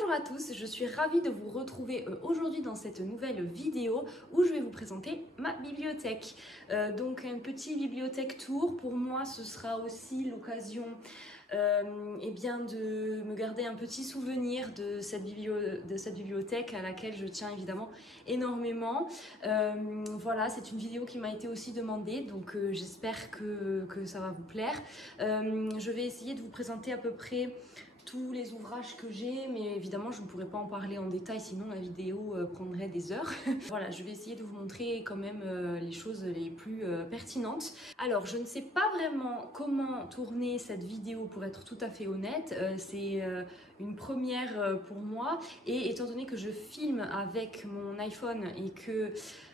Bonjour à tous, je suis ravie de vous retrouver aujourd'hui dans cette nouvelle vidéo où je vais vous présenter ma bibliothèque. Donc un petit bibliothèque tour, pour moi ce sera aussi l'occasion eh bien de me garder un petit souvenir de cette bibliothèque à laquelle je tiens évidemment énormément. Voilà, c'est une vidéo qui m'a été aussi demandée, donc j'espère que ça va vous plaire. Je vais essayer de vous présenter à peu près tous les ouvrages que j'ai, mais évidemment je ne pourrais pas en parler en détail, sinon la vidéo prendrait des heures. Voilà, je vais essayer de vous montrer quand même les choses les plus pertinentes. Alors, je ne sais pas vraiment comment tourner cette vidéo pour être tout à fait honnête. C'est une première pour moi, et étant donné que je filme avec mon iPhone et que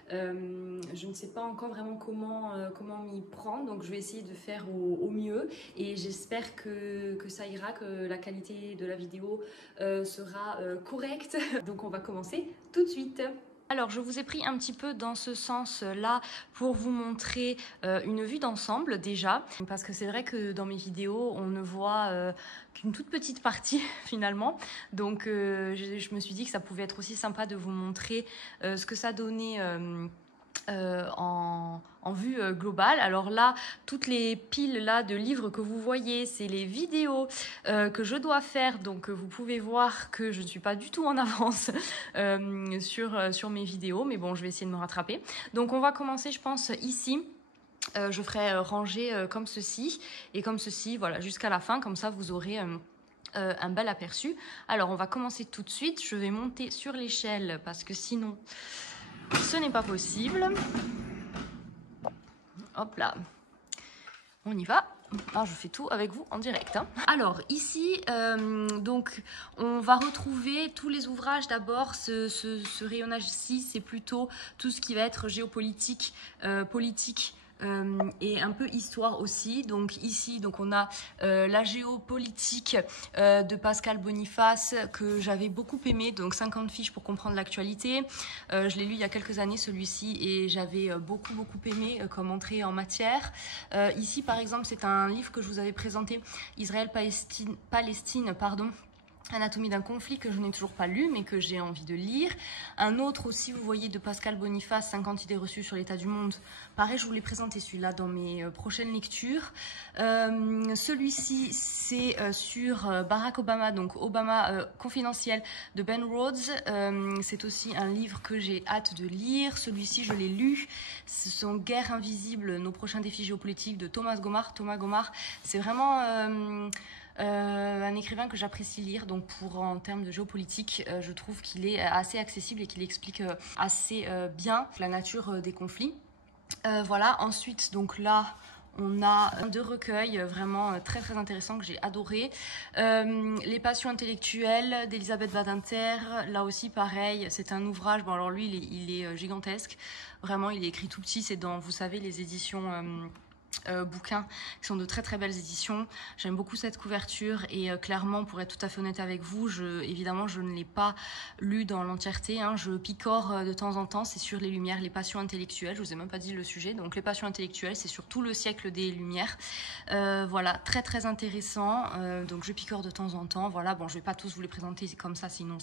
je ne sais pas encore vraiment comment m'y prendre, donc je vais essayer de faire au mieux, et j'espère que ça ira, que la qualité de la vidéo sera correcte. Donc on va commencer tout de suite. Alors, je vous ai pris un petit peu dans ce sens-là pour vous montrer une vue d'ensemble déjà, parce que c'est vrai que dans mes vidéos, on ne voit qu'une toute petite partie finalement. Donc, je me suis dit que ça pouvait être aussi sympa de vous montrer ce que ça donnait en vue globale. Alors là, toutes les piles là de livres que vous voyez, c'est les vidéos que je dois faire, donc vous pouvez voir que je ne suis pas du tout en avance sur mes vidéos, mais bon, je vais essayer de me rattraper. Donc on va commencer, je pense, ici. Je ferai ranger comme ceci et comme ceci, voilà, jusqu'à la fin, comme ça vous aurez un bel aperçu. Alors on va commencer tout de suite. Je vais monter sur l'échelle parce que sinon ce n'est pas possible. Hop là, on y va. Alors, je fais tout avec vous en direct. Hein. Alors ici, donc on va retrouver tous les ouvrages. D'abord, ce rayonnage-ci, c'est plutôt tout ce qui va être géopolitique, politique. Et un peu histoire aussi. Donc ici, donc on a la géopolitique de Pascal Boniface, que j'avais beaucoup aimé, donc 50 fiches pour comprendre l'actualité. Je l'ai lu il y a quelques années, celui-ci, et j'avais beaucoup aimé comme entrée en matière. Ici par exemple, c'est un livre que je vous avais présenté, Israël-Palestine, pardon, Anatomie d'un conflit, que je n'ai toujours pas lu mais que j'ai envie de lire. Un autre aussi, vous voyez, de Pascal Boniface, 50 idées reçues sur l'état du monde. Pareil, je vous l'ai présenté celui-là dans mes prochaines lectures. Celui-ci, c'est sur Barack Obama, donc Obama confidentiel de Ben Rhodes. C'est aussi un livre que j'ai hâte de lire. Celui-ci, je l'ai lu. Ce sont Guerre invisible, nos prochains défis géopolitiques de Thomas Gomar. Thomas Gomar, c'est vraiment un écrivain que j'apprécie lire, donc en termes de géopolitique, je trouve qu'il est assez accessible et qu'il explique assez bien la nature des conflits. Voilà, ensuite, donc là, on a deux recueils vraiment très intéressants que j'ai adorés. Les passions intellectuelles d'Elisabeth Badinter, là aussi pareil, c'est un ouvrage, bon alors lui il est gigantesque, vraiment il est écrit tout petit, c'est dans, vous savez, les éditions bouquins qui sont de très belles éditions. J'aime beaucoup cette couverture et clairement, pour être tout à fait honnête avec vous, évidemment je ne l'ai pas lu dans l'entièreté, hein. Je picore de temps en temps. C'est sur les Lumières, les passions intellectuelles. Je vous ai même pas dit le sujet. Donc les passions intellectuelles, c'est sur tout le siècle des Lumières. Voilà, très intéressant. Donc je picore de temps en temps. Voilà, bon, je vais pas tous vous les présenter comme ça, sinon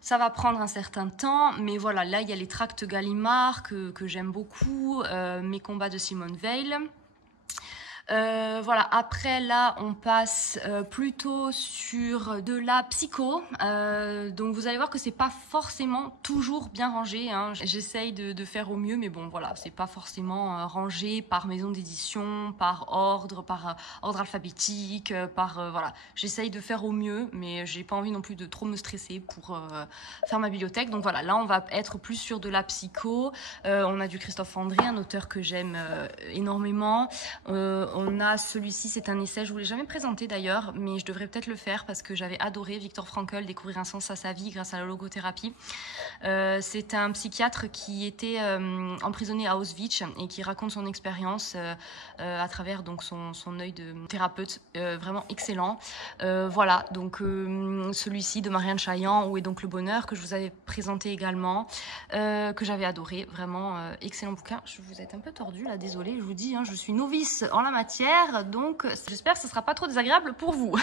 ça va prendre un certain temps, mais voilà, là il y a les tracts Gallimard que j'aime beaucoup, Mes combats de Simone Veil. Voilà, après là on passe plutôt sur de la psycho, donc vous allez voir que c'est pas forcément toujours bien rangé, hein. J'essaye de faire au mieux, mais bon voilà, c'est pas forcément rangé par maison d'édition, par ordre alphabétique, voilà, j'essaye de faire au mieux, mais j'ai pas envie non plus de trop me stresser pour faire ma bibliothèque. Donc voilà, là on va être plus sur de la psycho. On a du Christophe André, un auteur que j'aime énormément. On a celui-ci, c'est un essai, je ne vous l'ai jamais présenté d'ailleurs, mais je devrais peut-être le faire parce que j'avais adoré Viktor Frankl, découvrir un sens à sa vie grâce à la logothérapie. C'est un psychiatre qui était emprisonné à Auschwitz et qui raconte son expérience à travers donc son œil de thérapeute, vraiment excellent. Voilà, donc celui-ci de Marianne Chaillan, Où est donc le bonheur, que je vous avais présenté également, que j'avais adoré, vraiment excellent bouquin. Je vous êtes un peu tordu là, désolée, je vous dis, hein, je suis novice en la matière. matière, donc j'espère que ce sera pas trop désagréable pour vous.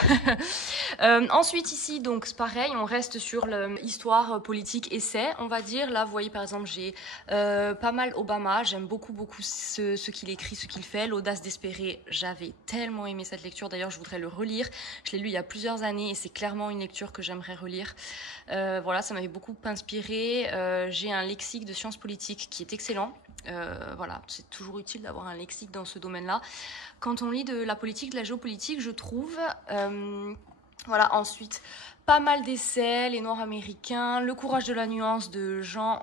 Ensuite ici, donc c'est pareil, on reste sur l'histoire politique essai, on va dire. Là, vous voyez par exemple, j'ai pas mal Obama, j'aime beaucoup ce qu'il écrit, ce qu'il fait. L'audace d'espérer, j'avais tellement aimé cette lecture, d'ailleurs je voudrais le relire. Je l'ai lu il y a plusieurs années et c'est clairement une lecture que j'aimerais relire. Voilà, ça m'avait beaucoup inspiré. J'ai un lexique de sciences politiques qui est excellent. Voilà, c'est toujours utile d'avoir un lexique dans ce domaine-là. Quand on lit de la politique, de la géopolitique, je trouve. Voilà, ensuite, pas mal d'essais, Les Noirs américains, Le courage de la nuance de Jean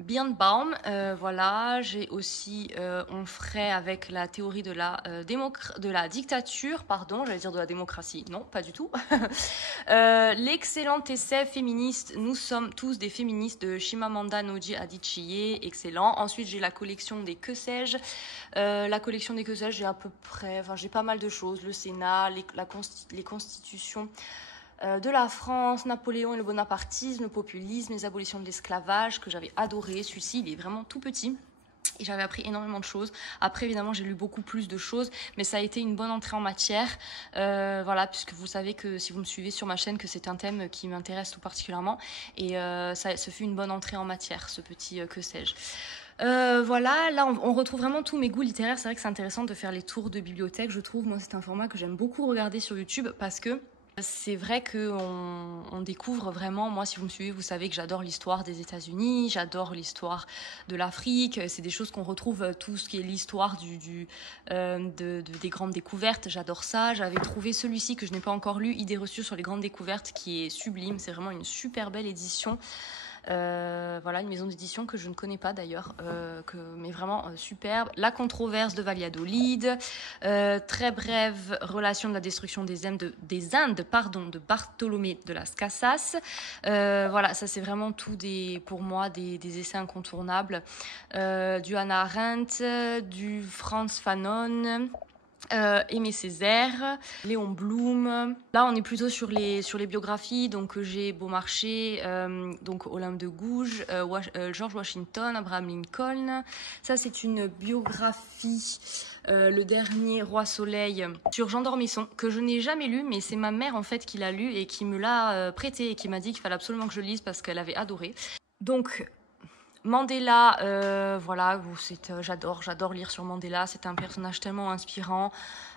Birnbaum. Voilà, j'ai aussi Onfray avec la théorie de la dictature, pardon, j'allais dire de la démocratie, non, pas du tout. L'excellent essai féministe, Nous sommes tous des féministes de Chimamanda Ngozi Adichie, excellent. Ensuite, j'ai la collection des Que sais-je. La collection des Que sais-je, j'ai à peu près, enfin, j'ai pas mal de choses, le Sénat, les constitutions de la France, Napoléon et le bonapartisme, le populisme, les abolitions de l'esclavage, que j'avais adoré. Celui-ci, il est vraiment tout petit. Et j'avais appris énormément de choses. Après, évidemment, j'ai lu beaucoup plus de choses, mais ça a été une bonne entrée en matière. Voilà, puisque vous savez que si vous me suivez sur ma chaîne, que c'est un thème qui m'intéresse tout particulièrement. Et ce fut une bonne entrée en matière, ce petit que sais-je. Voilà, là on retrouve vraiment tous mes goûts littéraires. C'est vrai que c'est intéressant de faire les tours de bibliothèque, je trouve. Moi, c'est un format que j'aime beaucoup regarder sur YouTube parce que c'est vrai qu'on découvre vraiment, moi si vous me suivez, vous savez que j'adore l'histoire des États-Unis, j'adore l'histoire de l'Afrique, c'est des choses qu'on retrouve, tout ce qui est l'histoire des grandes découvertes, j'adore ça. J'avais trouvé celui-ci que je n'ai pas encore lu, Idées reçues sur les grandes découvertes, qui est sublime, c'est vraiment une super belle édition. Voilà, une maison d'édition que je ne connais pas d'ailleurs, mais vraiment superbe. La controverse de Valladolid, très brève relation de la destruction des Indes, de Bartholomé de las Casas. Voilà, ça c'est vraiment tout pour moi des essais incontournables. Du Hannah Arendt, du Frantz Fanon. Aimé Césaire, Léon Blum. Là, on est plutôt sur les biographies. Donc, j'ai Beaumarchais, donc Olympe de Gouges, George Washington, Abraham Lincoln. Ça, c'est une biographie, Le dernier roi soleil, sur Jean d'Ormesson, que je n'ai jamais lu, mais c'est ma mère en fait qui l'a lu et qui me l'a prêté et qui m'a dit qu'il fallait absolument que je lise parce qu'elle avait adoré. Donc Mandela, voilà, j'adore lire sur Mandela, c'est un personnage tellement inspirant.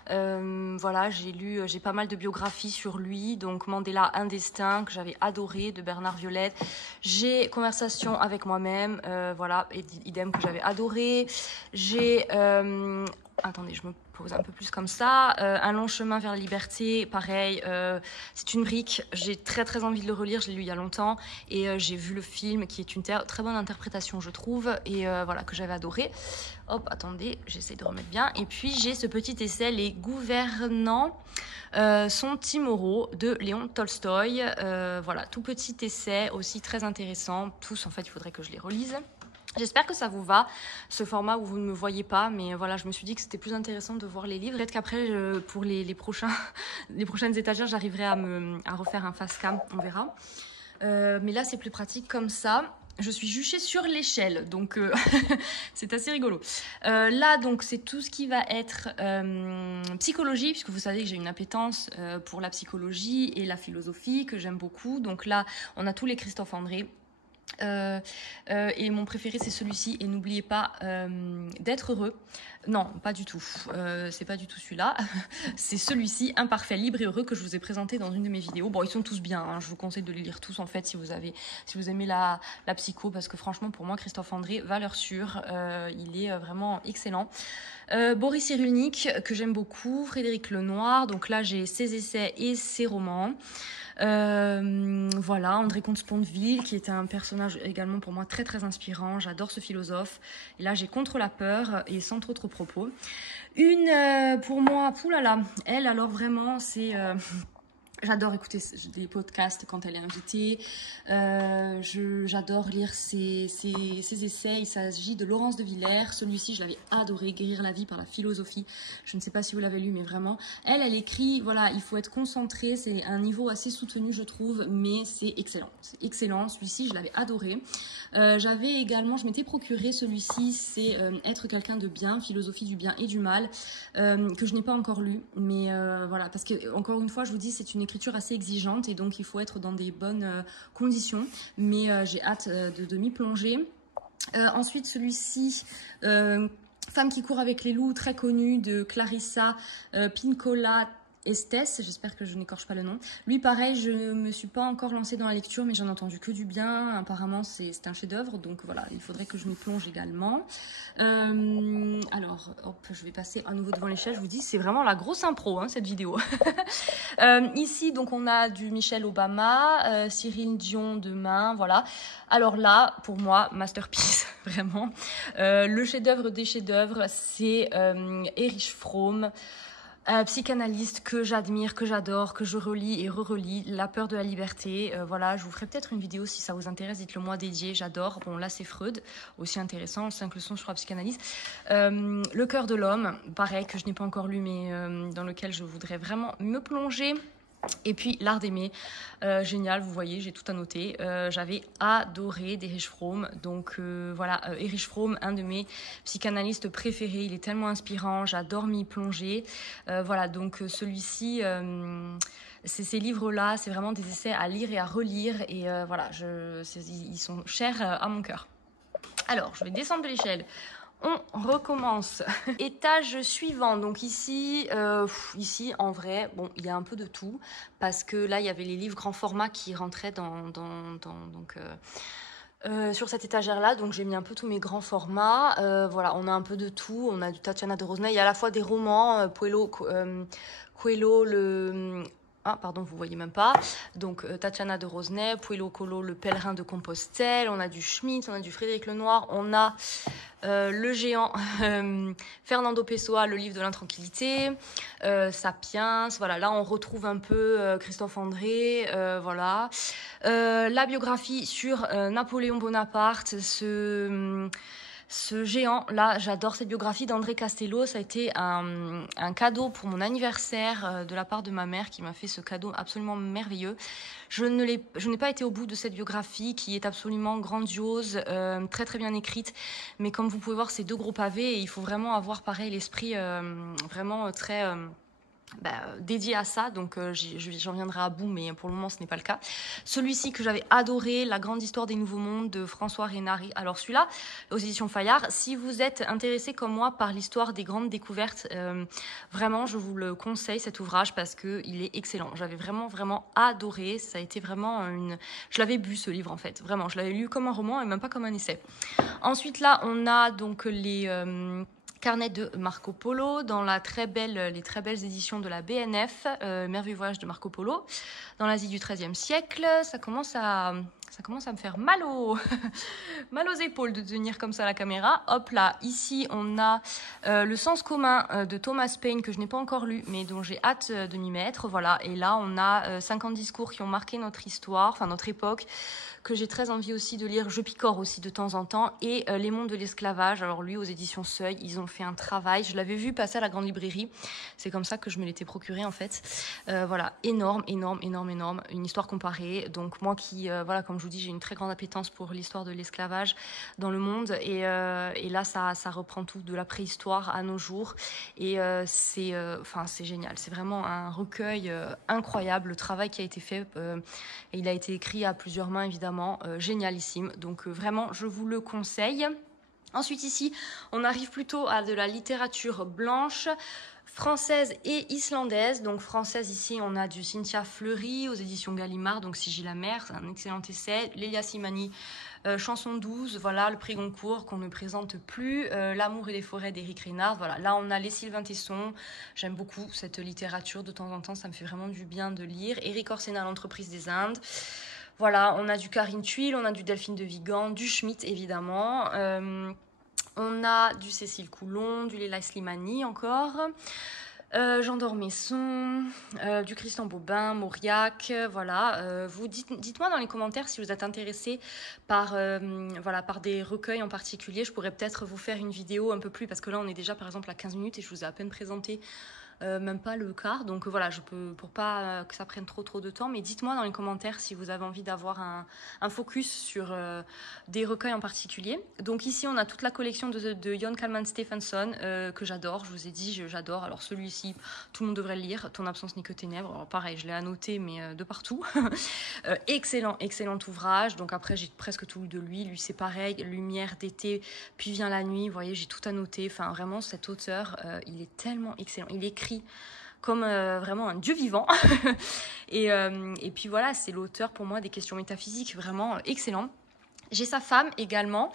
Voilà, j'ai pas mal de biographies sur lui, donc Mandela, un destin, que j'avais adoré, de Bernard Violette. J'ai Conversation avec moi-même, voilà, et idem, que j'avais adoré. J'ai, attendez, je me pose un peu plus comme ça. Un long chemin vers la liberté, pareil, c'est une brique. J'ai très envie de le relire, je l'ai lu il y a longtemps. Et j'ai vu le film qui est une très bonne interprétation, je trouve. Et voilà, que j'avais adoré. Hop, attendez, j'essaie de remettre bien. Et puis j'ai ce petit essai, Les gouvernants sont immoraux, de Léon Tolstoï. Voilà, tout petit essai, aussi très intéressant. Tous, en fait, il faudrait que je les relise. J'espère que ça vous va, ce format où vous ne me voyez pas, mais voilà, je me suis dit que c'était plus intéressant de voir les livres. Peut-être qu'après, pour les prochaines étagères, j'arriverai à refaire un face cam, on verra. Mais là, c'est plus pratique comme ça. Je suis juchée sur l'échelle, donc c'est assez rigolo. Là, donc, c'est tout ce qui va être psychologie, puisque vous savez que j'ai une appétence pour la psychologie et la philosophie, que j'aime beaucoup. Donc là, on a tous les Christophe André. Et mon préféré c'est celui-ci, et n'oubliez pas d'être heureux. Non, pas du tout, c'est pas du tout celui-là. C'est celui-ci, Imparfait, libre et heureux, que je vous ai présenté dans une de mes vidéos. Bon, ils sont tous bien, hein. Je vous conseille de les lire tous en fait si vous aimez la psycho, parce que franchement pour moi Christophe André, valeur sûre, il est vraiment excellent. Boris Cyrulnik, que j'aime beaucoup. Frédéric Lenoir, donc là j'ai ses essais et ses romans. Voilà, André Comte-Sponville, qui est un personnage également pour moi très inspirant. J'adore ce philosophe. Et là j'ai Contre la peur, et sans trop propos. Une pour moi, poulala, elle alors vraiment c'est J'adore écouter des podcasts quand elle est invitée. J'adore lire ses essais. Il s'agit de Laurence de Villers. Celui-ci, je l'avais adoré, Guérir la vie par la philosophie. Je ne sais pas si vous l'avez lu, mais vraiment. Elle écrit, voilà, il faut être concentré. C'est un niveau assez soutenu, je trouve, mais c'est excellent. C'est excellent. Celui-ci, je l'avais adoré. J'avais également, je m'étais procuré celui-ci, c'est Être quelqu'un de bien, philosophie du bien et du mal, que je n'ai pas encore lu. Mais voilà, parce que, encore une fois, je vous dis, c'est une écriture assez exigeante et donc il faut être dans des bonnes conditions, mais j'ai hâte de m'y plonger. Ensuite, celui-ci, Femme qui court avec les loups, très connu, de Clarissa Pinkola Estes, j'espère que je n'écorche pas le nom. Lui, pareil, je ne me suis pas encore lancée dans la lecture, mais j'en ai entendu que du bien. Apparemment, c'est un chef-d'œuvre, donc voilà, il faudrait que je m'y plonge également. Alors, hop, je vais passer à nouveau devant l'échelle. Je vous dis, c'est vraiment la grosse impro, hein, cette vidéo. Ici, donc, on a du Michelle Obama, Cyril Dion demain, voilà. Alors là, pour moi, masterpiece, vraiment. Le chef-d'œuvre des chefs-d'œuvre, c'est Erich Fromm. Psychanalyste que j'admire, que j'adore, que je relis et re-relis, La peur de la liberté. Voilà, je vous ferai peut-être une vidéo si ça vous intéresse, dites-le moi dédié, j'adore. Bon, là c'est Freud, aussi intéressant, 5 leçons sur la psychanalyse. Le cœur de l'homme, pareil, que je n'ai pas encore lu, mais dans lequel je voudrais vraiment me plonger. Et puis L'art d'aimer, génial, vous voyez, j'ai tout annoté. J'avais adoré d'Erich Fromm. Donc voilà, Erich Fromm, un de mes psychanalystes préférés. Il est tellement inspirant, j'adore m'y plonger. Voilà, donc celui-ci, ces livres-là, c'est vraiment des essais à lire et à relire. Et voilà, ils sont chers à mon cœur. Alors, je vais descendre de l'échelle. On recommence. Étage suivant. Donc ici, en vrai, bon, il y a un peu de tout. Parce que là, il y avait les livres grand format qui rentraient sur cette étagère-là. Donc j'ai mis un peu tous mes grands formats. Voilà, on a un peu de tout. On a du Tatiana de Rosnay. Il y a à la fois des romans, Coelho, Ah, pardon, vous voyez même pas. Donc, Tatiana de Rosnay, Puello Colo, Le Pèlerin de Compostelle. On a du Schmitt, on a du Frédéric Lenoir. On a le géant Fernando Pessoa, Le livre de l'intranquillité. Sapiens. Voilà, là, on retrouve un peu Christophe André. Voilà. La biographie sur Napoléon Bonaparte. Ce géant, là, j'adore cette biographie d'André Castello. Ça a été un cadeau pour mon anniversaire de la part de ma mère qui m'a fait ce cadeau absolument merveilleux. Je n'ai pas été au bout de cette biographie qui est absolument grandiose, très très bien écrite. Mais comme vous pouvez voir, c'est 2 gros pavés et il faut vraiment avoir pareil l'esprit vraiment très... dédié à ça, donc j'en viendrai à bout, mais pour le moment ce n'est pas le cas. Celui-ci que j'avais adoré, La grande histoire des nouveaux mondes de François Reynard. Alors celui-là, aux éditions Fayard, si vous êtes intéressé comme moi par l'histoire des grandes découvertes, vraiment je vous le conseille cet ouvrage parce qu'il est excellent. J'avais vraiment adoré, ça a été vraiment je l'avais bu ce livre en fait, vraiment, je l'avais lu comme un roman et même pas comme un essai. Ensuite là, on a donc les... Carnet de Marco Polo, dans les très belles éditions de la BNF, Merveilleux voyage de Marco Polo, dans l'Asie du XIIIe siècle. Ça commence à me faire mal aux épaules de tenir comme ça la caméra. Hop là, ici on a Le sens commun de Thomas Paine, que je n'ai pas encore lu, mais dont j'ai hâte de m'y mettre. Voilà, et là on a 50 discours qui ont marqué notre histoire, enfin notre époque, que j'ai très envie aussi de lire. Je picore aussi de temps en temps. Et Les mondes de l'esclavage. Alors lui, aux éditions Seuil, ils ont fait un travail. Je l'avais vu passer à la grande librairie. C'est comme ça que je me l'étais procuré en fait. Voilà, énorme. Une histoire comparée. Donc moi qui, voilà, comme je vous dis, j'ai une très grande appétence pour l'histoire de l'esclavage dans le monde. Et là, ça reprend tout de la préhistoire à nos jours. Et c'est génial. C'est vraiment un recueil incroyable. Le travail qui a été fait. Et il a été écrit à plusieurs mains, évidemment. Génialissime. Donc vraiment, je vous le conseille. Ensuite, ici, on arrive plutôt à de la littérature blanche, française et islandaise. Donc française, ici, on a du Cynthia Fleury aux éditions Gallimard, donc Sigil la mer, c'est un excellent essai. Lélia Simani, Chanson 12, voilà, le prix Goncourt qu'on ne présente plus, L'amour et les forêts d'Éric Reynard. Voilà, là on a les Sylvain Tesson. J'aime beaucoup cette littérature, de temps en temps ça me fait vraiment du bien de lire. Éric Orsena, L'entreprise des Indes. Voilà, on a du Karine Thuil, on a du Delphine de Vigan, du Schmitt évidemment. On a du Cécile Coulon, du Léla Slimani encore. Jean d'Ormesson, du Christian Bobin, Mauriac, voilà. Dites-moi dans les commentaires si vous êtes intéressé par, voilà, par des recueils en particulier. Je pourrais peut-être vous faire une vidéo un peu plus, parce que là on est déjà par exemple à 15 minutes et je vous ai à peine présenté même pas le quart. Donc voilà, je peux, pour pas que ça prenne trop de temps, mais dites-moi dans les commentaires si vous avez envie d'avoir un focus sur des recueils en particulier. Donc ici on a toute la collection de Jon Kalman Stephenson que j'adore, je vous ai dit j'adore. Alors celui-ci, tout le monde devrait le lire, Ton absence n'est que ténèbres. Alors pareil, je l'ai annoté mais de partout. Excellent ouvrage. Donc après j'ai presque tout lu de lui. Lui c'est pareil, Lumière d'été, Puis vient la nuit. Vous voyez, j'ai tout annoté. Enfin vraiment cet auteur, il est tellement excellent. Il écrit comme vraiment un dieu vivant. et puis voilà, c'est l'auteur pour moi des questions métaphysiques vraiment excellent. J'ai sa femme également,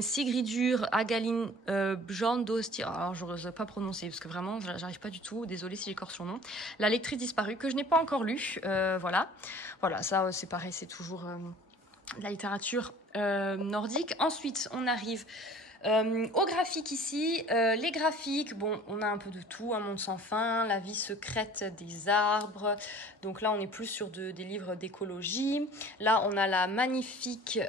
Sigridur Hagalín Björndóttir. Alors je n'ose pas prononcer parce que vraiment j'arrive pas du tout, désolée si j'écorche son nom. La lectrice disparue que je n'ai pas encore lu, voilà, ça c'est pareil, c'est toujours de la littérature nordique. Ensuite on arrive au graphique ici, les graphiques, bon, on a un peu de tout, Un monde sans fin, La vie secrète des arbres. Donc là, on est plus sur des livres d'écologie. Là, on a la magnifique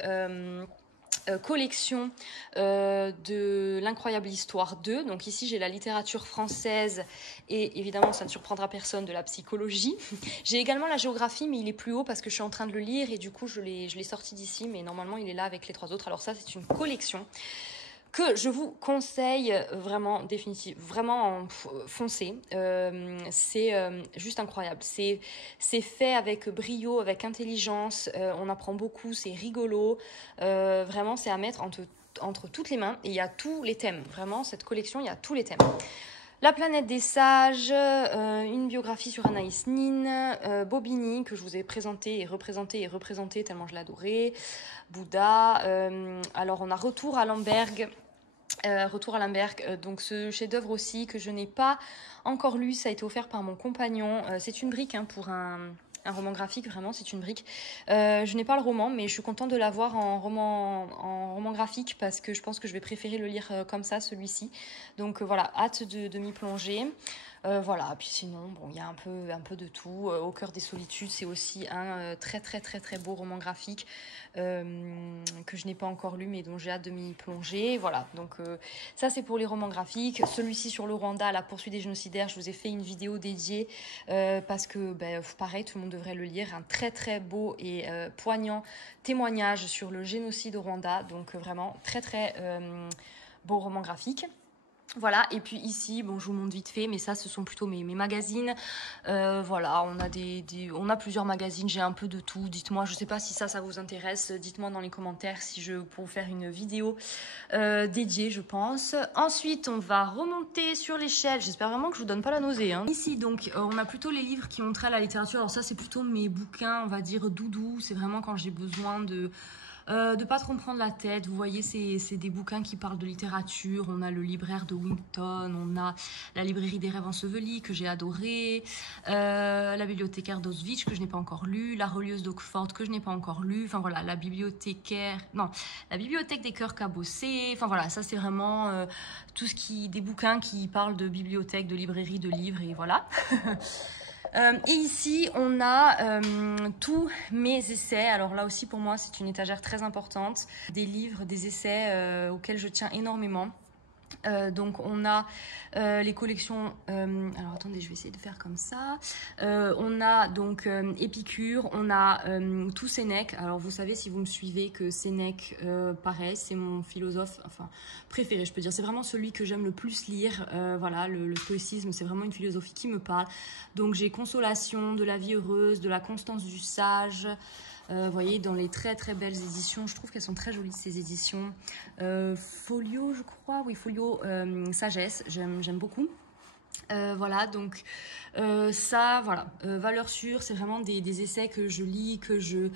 collection de L'incroyable histoire 2. Donc ici, j'ai la littérature française et évidemment, ça ne surprendra personne, de la psychologie. J'ai également la géographie, mais il est plus haut parce que je suis en train de le lire et du coup, je l'ai sorti d'ici, mais normalement, il est là avec les 3 autres. Alors ça, c'est une collection que je vous conseille vraiment, vraiment foncez. C'est juste incroyable. C'est fait avec brio, avec intelligence. On apprend beaucoup, c'est rigolo. Vraiment, c'est à mettre entre toutes les mains. Et il y a tous les thèmes. Vraiment, cette collection, il y a tous les thèmes. La planète des sages, une biographie sur Anaïs Nin, Bobigny, que je vous ai présenté et représenté tellement je l'adorais, Bouddha. Alors on a Retour à Lemberg. Donc ce chef-d'œuvre aussi que je n'ai pas encore lu, ça a été offert par mon compagnon. C'est une brique pour un roman graphique, vraiment, c'est une brique. Je n'ai pas le roman, mais je suis contente de l'avoir en roman graphique parce que je pense que je vais préférer le lire comme ça, celui-ci. Donc voilà, hâte de m'y plonger. Voilà, puis sinon, bon, il y a un peu de tout. Au cœur des solitudes, c'est aussi un très beau roman graphique que je n'ai pas encore lu, mais dont j'ai hâte de m'y plonger. Voilà, donc ça c'est pour les romans graphiques. Celui-ci sur le Rwanda, La poursuite des génocidaires, je vous ai fait une vidéo dédiée parce que, pareil, tout le monde devrait le lire. Un très beau et poignant témoignage sur le génocide au Rwanda. Donc vraiment, très beau roman graphique. Voilà, et puis ici, bon, je vous montre vite fait, mais ça, ce sont plutôt mes magazines. Voilà, on a plusieurs magazines, j'ai un peu de tout. Dites-moi, je sais pas si ça vous intéresse. Dites-moi dans les commentaires si je peux vous faire une vidéo dédiée, je pense. Ensuite, on va remonter sur l'échelle. J'espère vraiment que je vous donne pas la nausée. Ici, donc, on a plutôt les livres qui ont trait à la littérature. Alors ça, c'est plutôt mes bouquins, on va dire, doudou. C'est vraiment quand j'ai besoin de pas trop me prendre la tête. Vous voyez, c'est des bouquins qui parlent de littérature. On a Le libraire de Winton, on a La librairie des rêves ensevelis que j'ai adoré, La bibliothécaire d'Auschwitz que je n'ai pas encore lu, La relieuse d'Oxford que je n'ai pas encore lu. Enfin voilà, La bibliothèque des cœurs cabossés. Enfin voilà, ça c'est vraiment des bouquins qui parlent de bibliothèque, de librairie, de livres et voilà. Et ici, on a tous mes essais. Alors là aussi, pour moi, c'est une étagère très importante. Des livres, des essais auxquels je tiens énormément. Donc on a les collections, alors attendez, je vais essayer de faire comme ça. On a donc Épicure, on a tout Sénèque. Alors vous savez, si vous me suivez, que Sénèque, pareil, c'est mon philosophe préféré, je peux dire. C'est vraiment celui que j'aime le plus lire. Voilà, le stoïcisme, c'est vraiment une philosophie qui me parle. Donc j'ai Consolation, De la vie heureuse, De la constance du sage. Vous voyez, dans les très belles éditions, je trouve qu'elles sont très jolies ces éditions. Folio, je crois, oui, Folio Sagesse, j'aime beaucoup. Voilà, donc ça, voilà, valeur sûre, c'est vraiment des essais que je lis, que je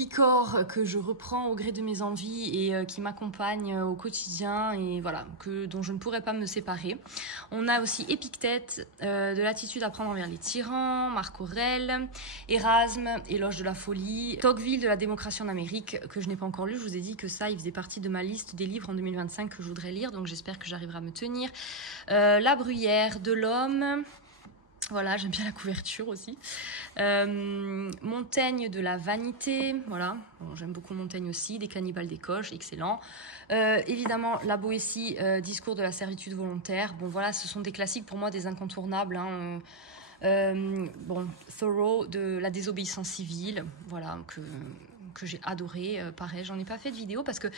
picor que je reprends au gré de mes envies et qui m'accompagne au quotidien et voilà, dont je ne pourrais pas me séparer. On a aussi Épictète, de l'attitude à prendre envers les tyrans, Marc Aurèle, Érasme, Éloge de la folie, Tocqueville de la démocratie en Amérique, que je n'ai pas encore lu. Je vous ai dit que ça, il faisait partie de ma liste des livres en 2025 que je voudrais lire, donc j'espère que j'arriverai à me tenir. La Bruyère, de l'Homme. Voilà, j'aime bien la couverture aussi. Montaigne de la vanité, voilà, bon, j'aime beaucoup Montaigne aussi. Des cannibales des coches, excellent. Évidemment, la Boétie, discours de la servitude volontaire. Bon, voilà, ce sont des classiques pour moi, des incontournables. Hein. Bon, Thoreau de la désobéissance civile, voilà, que j'ai adoré. Pareil, j'en ai pas fait de vidéo parce que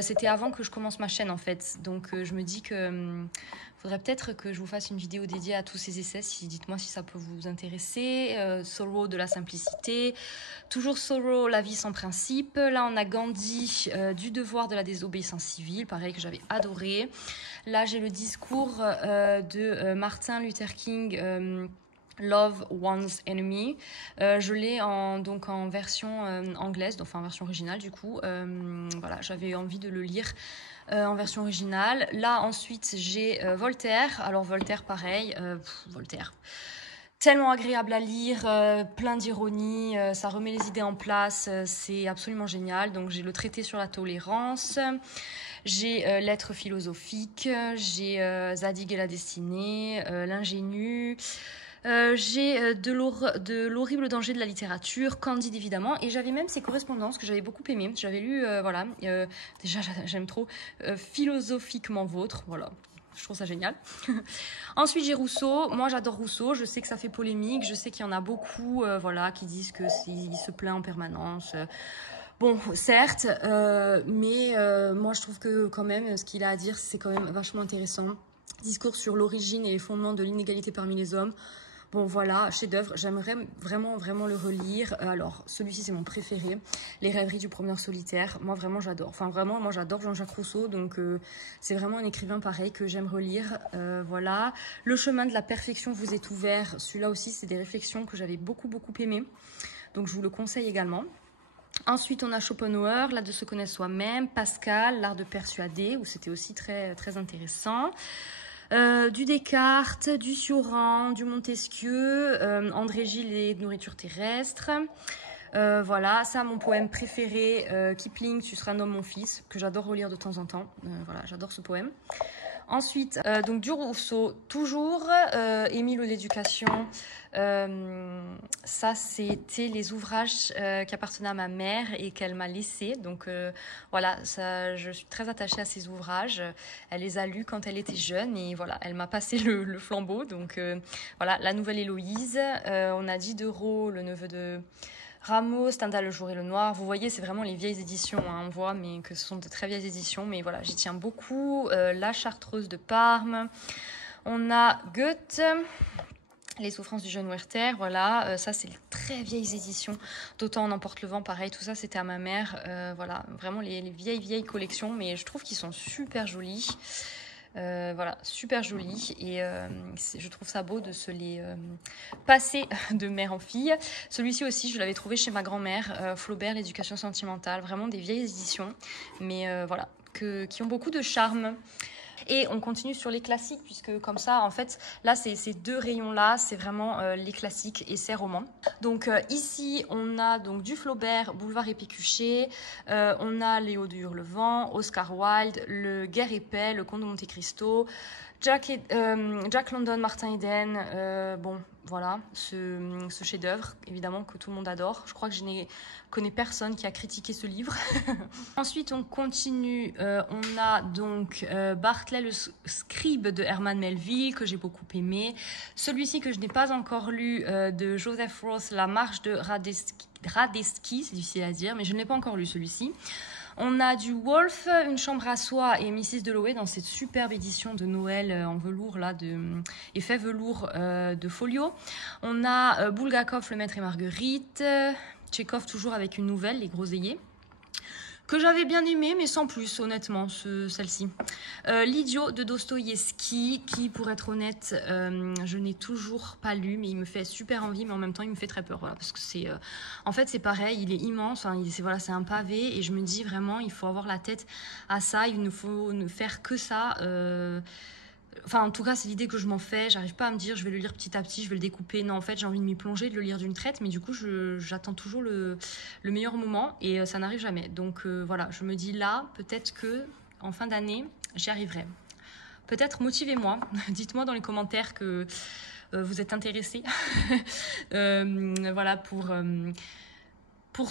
c'était avant que je commence ma chaîne en fait. Donc je me dis que faudrait peut-être que je vous fasse une vidéo dédiée à tous ces essais. Dites-moi si ça peut vous intéresser. Thoreau de la simplicité. Toujours Thoreau, la vie sans principe. Là, on a Gandhi, du devoir de la désobéissance civile. Pareil, que j'avais adoré. Là, j'ai le discours de Martin Luther King. Love One's Enemy. Je l'ai donc en version anglaise, enfin en version originale du coup. Voilà, j'avais envie de le lire en version originale. Là ensuite j'ai Voltaire. Alors Voltaire pareil, Voltaire. Tellement agréable à lire, plein d'ironie, ça remet les idées en place, c'est absolument génial. Donc j'ai le traité sur la tolérance, j'ai l'être philosophique, j'ai Zadig et la destinée, l'ingénu. J'ai de l'horrible danger de la littérature, Candide évidemment, et j'avais même ses correspondances que j'avais beaucoup aimées. J'avais lu, voilà, déjà j'aime trop, philosophiquement vôtre, voilà. Je trouve ça génial. Ensuite, j'ai Rousseau. Moi, j'adore Rousseau. Je sais que ça fait polémique. Je sais qu'il y en a beaucoup voilà, qui disent qu'il se plaint en permanence. Bon, certes, mais moi, je trouve que quand même, ce qu'il a à dire, c'est quand même vachement intéressant. Discours sur l'origine et les fondements de l'inégalité parmi les hommes. Bon voilà, chef-d'œuvre, j'aimerais vraiment le relire. Alors, celui-ci c'est mon préféré, Les rêveries du promeneur solitaire. Moi vraiment j'adore, enfin vraiment moi j'adore Jean-Jacques Rousseau, donc c'est vraiment un écrivain pareil que j'aime relire. Voilà, Le chemin de la perfection vous est ouvert. Celui-là aussi c'est des réflexions que j'avais beaucoup aimées, donc je vous le conseille également. Ensuite, on a Schopenhauer, L'art de se connaître soi-même, Pascal, L'art de persuader, où c'était aussi très intéressant. Du Descartes, du Sioran, du Montesquieu, André Gide et Nourriture terrestre. Voilà, ça mon poème préféré, Kipling, Tu seras un homme mon fils, que j'adore relire de temps en temps. Voilà, j'adore ce poème. Ensuite, donc du Rousseau, toujours, Émile ou l'éducation. Ça, c'était les ouvrages qui appartenaient à ma mère et qu'elle m'a laissés. Donc voilà, ça, je suis très attachée à ces ouvrages. Elle les a lus quand elle était jeune et voilà, elle m'a passé le flambeau. Donc voilà, La Nouvelle Héloïse. On a Diderot, le neveu de Rameau, Stendhal, Le jour et le noir. Vous voyez, c'est vraiment les vieilles éditions. Hein. On voit mais que ce sont de très vieilles éditions. Mais voilà, j'y tiens beaucoup. La Chartreuse de Parme. On a Goethe, Les souffrances du jeune Werther. Voilà, ça, c'est les très vieilles éditions. D'Autant on emporte le vent, pareil. Tout ça, c'était à ma mère. Voilà, vraiment les vieilles collections. Mais je trouve qu'ils sont super jolis. Voilà, super joli et je trouve ça beau de se les passer de mère en fille. Celui-ci aussi, je l'avais trouvé chez ma grand-mère, Flaubert, L'éducation sentimentale, vraiment des vieilles éditions, mais voilà, qui ont beaucoup de charme. Et on continue sur les classiques, puisque comme ça, en fait, là, ces deux rayons-là, c'est vraiment les classiques et ces romans. Donc ici, on a donc du Flaubert, Boulevard et Pécuchet, on a Léo de Hurlevent, Oscar Wilde, Le Guerre et Paix, Le Comte de Monte Cristo, Jack London, Martin Eden, bon, voilà, ce chef-d'œuvre, évidemment, que tout le monde adore. Je crois que je n'ai connais personne qui a critiqué ce livre. Ensuite, on continue. On a donc Barclay, le scribe de Herman Melville, que j'ai beaucoup aimé. Celui-ci que je n'ai pas encore lu, de Joseph Roth, La marche de Radetzky, c'est difficile à dire, mais je ne l'ai pas encore lu celui-ci. On a du Woolf, Une chambre à soi et Mrs. Dalloway dans cette superbe édition de Noël en velours, là, effet velours de folio. On a Bulgakov, Le maître et Marguerite. Tchekhov toujours avec une nouvelle, Les groseilliers. que j'avais bien aimé, mais sans plus, honnêtement, celle-ci. L'idiot de Dostoïevski, qui, pour être honnête, je n'ai toujours pas lu, mais il me fait super envie, mais en même temps, il me fait très peur. Voilà, parce que c'est, en fait, c'est pareil, il est immense, hein, voilà, c'est un pavé, et je me dis vraiment, il faut avoir la tête à ça, il ne faut ne faire que ça. Enfin, en tout cas, c'est l'idée que je m'en fais. J'arrive pas à me dire, je vais le lire petit à petit, je vais le découper. Non, en fait, j'ai envie de m'y plonger, de le lire d'une traite, mais du coup, j'attends toujours le meilleur moment et ça n'arrive jamais. Donc voilà, je me dis là, peut-être que en fin d'année, j'y arriverai. Peut-être motivez-moi. Dites-moi dans les commentaires que vous êtes intéressés. Voilà pour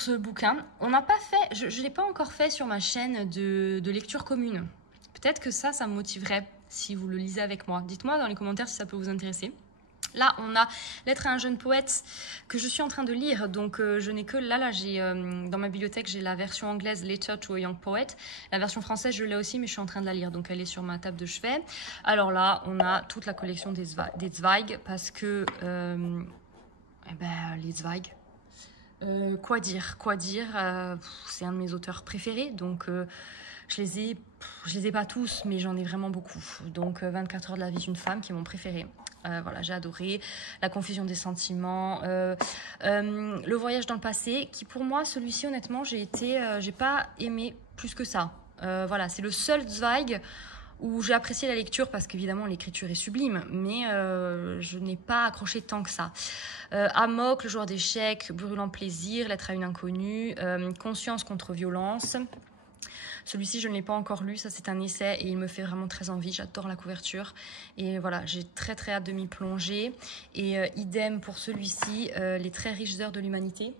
ce bouquin. On n'a pas fait, je ne l'ai pas encore fait sur ma chaîne de lecture commune. Peut-être que ça me motiverait si vous le lisez avec moi. Dites-moi dans les commentaires si ça peut vous intéresser. Là, on a Lettre à un jeune poète que je suis en train de lire. Donc, je n'ai que là j'ai dans ma bibliothèque, j'ai la version anglaise Letter to a Young Poet. La version française, je l'ai aussi, mais je suis en train de la lire. Donc, elle est sur ma table de chevet. Alors là, on a toute la collection des Zweig parce que les Zweig. Quoi dire c'est un de mes auteurs préférés. Donc, je les ai pas tous, mais j'en ai vraiment beaucoup. Donc 24 heures de la vie d'une femme, qui est mon préféré. Voilà, j'ai adoré. La confusion des sentiments. Le voyage dans le passé, qui pour moi, celui-ci, honnêtement, j'ai pas aimé plus que ça. Voilà, c'est le seul Zweig où j'ai apprécié la lecture parce qu'évidemment l'écriture est sublime, mais je n'ai pas accroché tant que ça. Amok, le joueur d'échecs, Brûlant plaisir, Lettre à une inconnue, Conscience contre violence. Celui-ci, je ne l'ai pas encore lu, ça c'est un essai et il me fait vraiment très envie, j'adore la couverture. Et voilà, j'ai très très hâte de m'y plonger. Et idem pour celui-ci, Les très riches heures de l'humanité.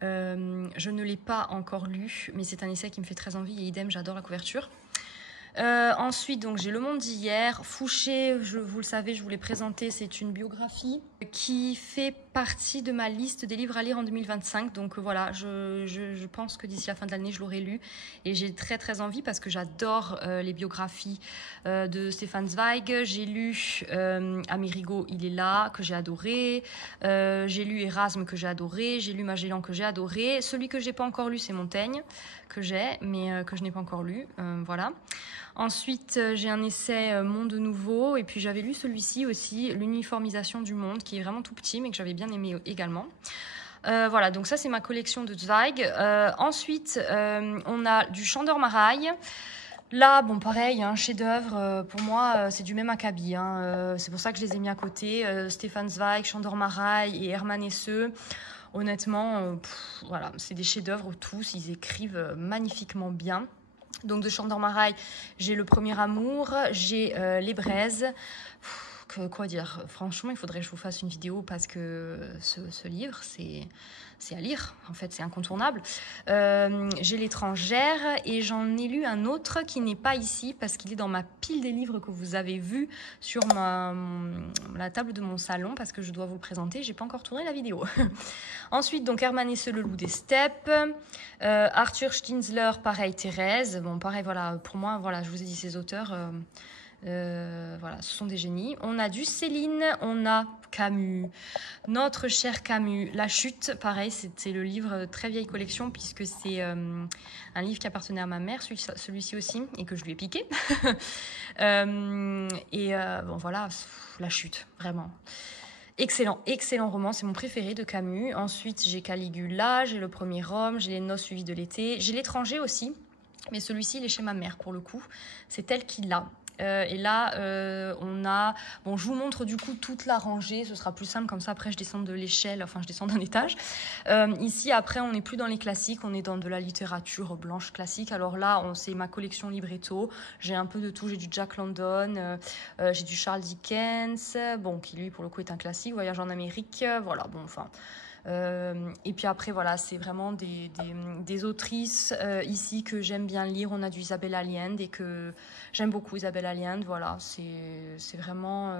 Je ne l'ai pas encore lu, mais c'est un essai qui me fait très envie et idem, j'adore la couverture. Ensuite, donc j'ai Le Monde d'hier. Fouché, vous le savez, je vous l'ai présenté, c'est une biographie qui fait partie de ma liste des livres à lire en 2025. Donc voilà, je pense que d'ici la fin de l'année, je l'aurai lu. Et j'ai très très envie parce que j'adore les biographies de Stefan Zweig. J'ai lu Amerigo, il est là, que j'ai adoré. J'ai lu Erasme, que j'ai adoré. J'ai lu Magellan, que j'ai adoré. Celui que j'ai pas encore lu, c'est Montaigne, que j'ai, mais que je n'ai pas encore lu. Voilà. Ensuite, j'ai un essai Monde nouveau. Et puis, j'avais lu celui-ci aussi, L'uniformisation du monde, qui est vraiment tout petit, mais que j'avais bien aimé également. Voilà, donc ça, c'est ma collection de Zweig. Ensuite, on a du Sándor Márai. Là, bon, pareil, un chef-d'œuvre, pour moi, c'est du même acabit. C'est pour ça que je les ai mis à côté. Stefan Zweig, Sándor Márai et Hermann Hesse. Honnêtement, voilà, c'est des chefs-d'œuvre tous. Ils écrivent magnifiquement bien. Donc de Sándor Márai, j'ai Le Premier Amour, j'ai Les Braises. Quoi dire, franchement, il faudrait que je vous fasse une vidéo parce que ce livre, c'est à lire, en fait, c'est incontournable. J'ai L'étrangère et j'en ai lu un autre qui n'est pas ici parce qu'il est dans ma pile des livres que vous avez vu sur la table de mon salon parce que je dois vous le présenter, j'ai pas encore tourné la vidéo. Ensuite, donc Hermann Hesse, Le loup des steppes, Arthur Schnitzler, pareil, Thérèse. Bon, pareil, voilà, pour moi, voilà, je vous ai dit ces auteurs... voilà, ce sont des génies. On a du Céline, on a Camus, notre cher Camus, La Chute, pareil, c'est le livre très vieille collection puisque c'est un livre qui appartenait à ma mère, celui-ci aussi, et que je lui ai piqué. Bon voilà, La Chute, vraiment. Excellent, excellent roman, c'est mon préféré de Camus. Ensuite, j'ai Caligula, j'ai Le Premier Homme, j'ai Les Noces suivies de l'été, j'ai L'étranger aussi, mais celui-ci, il est chez ma mère pour le coup, c'est elle qui l'a. Et là, on a... Bon, je vous montre du coup toute la rangée. Ce sera plus simple comme ça. Après, je descends de l'échelle. Enfin, je descends d'un étage. Ici, après, on n'est plus dans les classiques. On est dans de la littérature blanche classique. Alors là, c'est ma collection libretto. J'ai un peu de tout. J'ai du Jack London. J'ai du Charles Dickens. Bon, qui lui, pour le coup, est un classique. Voyage en Amérique. Voilà, bon, enfin... et puis après, voilà, c'est vraiment des autrices ici que j'aime bien lire. On a du Isabelle Allende et que j'aime beaucoup Isabelle Allende. Voilà, c'est vraiment